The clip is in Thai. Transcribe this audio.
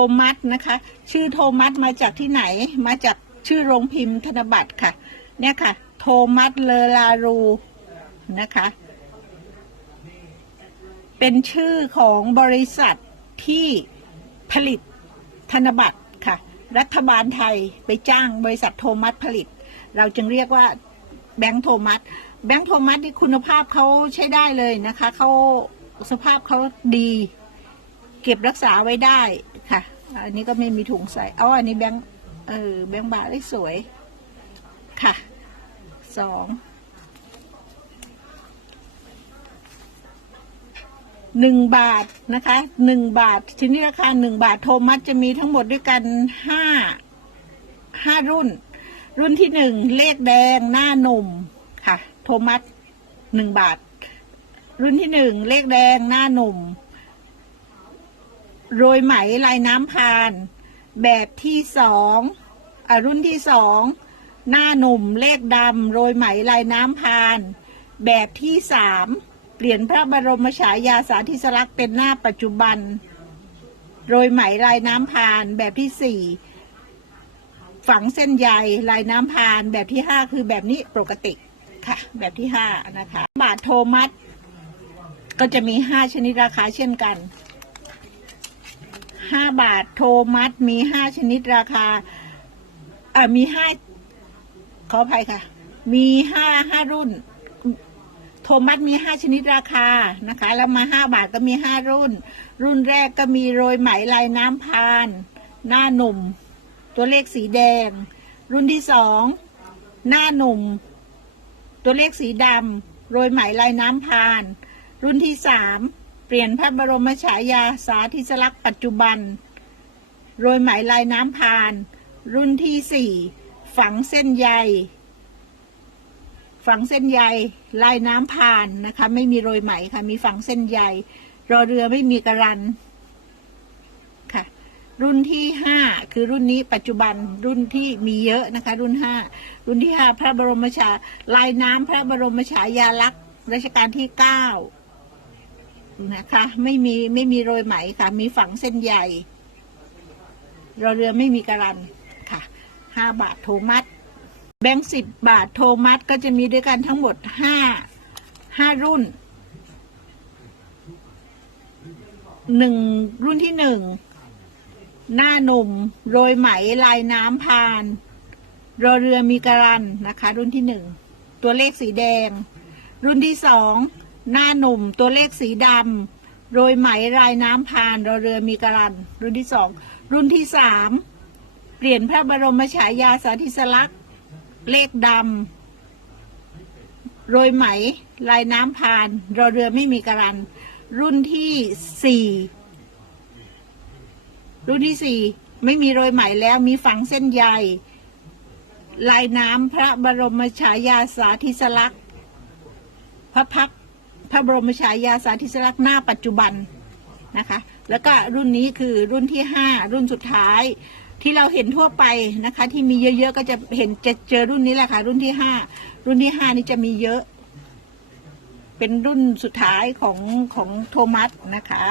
โทมัสนะคะ ชื่อโทมัสมาจากที่ไหน มาจากชื่อโรงพิมพ์ธนบัตรค่ะ เนี่ยค่ะ โทมัสเลลารูนะคะ เป็นชื่อของบริษัทที่ผลิตธนบัตรค่ะ รัฐบาลไทยไปจ้างบริษัทโทมัสผลิต เราจึงเรียกว่าแบงค์โทมัสแบงค์โทมัสที่คุณภาพเขาใช้ได้เลยนะคะเขาสภาพเขาดี ก็บรักษาไว้ได้ค่ะ อันนี้ก็ไม่มีถุงใส่อ๋ออันนี้แบงค์เออแบงค์บาทได้สวยค่ะสองหนึ่งบาทนะคะหนึ่งบาททีนี้ราคาหนึ่งบาทโทมัสจะมีทั้งหมดด้วยกันห้าห้ารุ่น รุ่นที่หนึ่งเลขแดงหน้าหนุ่มค่ะ โทมัสหนึ่งบาท รุ่นที่หนึ่งเลขแดงหน้าหนุ่ม โรยไหมลายน้ำพาน แบบที่สองอรุ่นที่สองหน้าหนุ่มเลขดำโรยไหมลายน้ำพาน แบบที่สามเปลี่ยนพระบรมฉายาสาธิสลักษณ์เป็นหน้าปัจจุบัน โรยไหมลายน้ำพานแบบที่สี่ฝังเส้นใยลายน้ำพานแบบที่ห้าคือแบบนี้ปกติค่ะ แบบที่ห้านะคะ บาทโทมัสก็จะมีห้าชนิดราคาเช่นกัน ห้าบาท โทมัสมีห้าชนิดราคาเอ่อมีห้าขออภัยค่ะ มีห้าห้ารุ่น โทมัสมีห้าชนิดราคานะคะ แล้วมาห้าบาทก็มีห้ารุ่น รุ่นแรกก็มีโรยไหมลายน้ำพาน หน้าหนุ่ม ตัวเลขสีแดง รุ่นที่สองหน้าหนุ่ม ตัวเลขสีดำโรยไหมลายน้ำพาน รุ่นที่สาม เปลี่ยนพระบรมฉายาสาธิสลักษณ์ปัจจุบัน โรยไหมลายน้ำพาน รุ่นที่สี่ฝังเส้นใย ฝังเส้นใยลายน้ำพานนะคะ ไม่มีโรยไหมค่ะ มีฝังเส้นใย รอเรือไม่มีกระรันค่ะ รุ่นที่ห้าคือรุ่นนี้ปัจจุบันรุ่นที่มีเยอะนะคะ รุ่นห้ารุ่นที่ห้าพระบรมฉาลายน้ำพระบรมฉายาลักษณ์รัชกาลที่เก้า นะคะ ไม่มีไม่มีโรยไหมค่ะ มีฝังเส้นใยรอเรือไม่มีกระรันค่ะห้าบาทโทมัสแบงค์สิบบาทโทมัสก็จะมีด้วยกันทั้งหมดห้าห้ารุ่นหนึ่งรุ่นที่หนึ่งหน้าหนุ่มโรยไหมลายน้ำพานรอเรือมีกระรันนะคะ รุ่นที่หนึ่งตัวเลขสีแดง รุ่นที่สอง หน้าหนุ่มตัวเลขสีดำโรยไหมลายน้ำพานรอเรือมีกระรัน รุ่นที่สองรุ่นที่สามเปลี่ยนพระบรมฉายาสาธิสลักษณ์เลขดำโรยไหมลายน้ำพานรอเรือไม่มีกระรัน รุ่นที่สี่รุ่นที่สี่ไม่มีโรยไหมแล้วมีฝังเส้นใยลายน้ำพระบรมฉายาสาธิสลักษณ์พระพัก พระบรมฉายาสาธิสลักษณ์หน้าปัจจุบันนะคะ แล้วก็รุ่นนี้คือรุ่นที่ห้ารุ่นสุดท้ายที่เราเห็นทั่วไปนะคะ ที่มีเยอะๆก็จะเห็นจะเจอรุ่นนี้แหละค่ะ รุ่นที่ห้ารุ่นที่ห้านี่จะมีเยอะ เป็นรุ่นสุดท้ายของของโทมัสนะคะ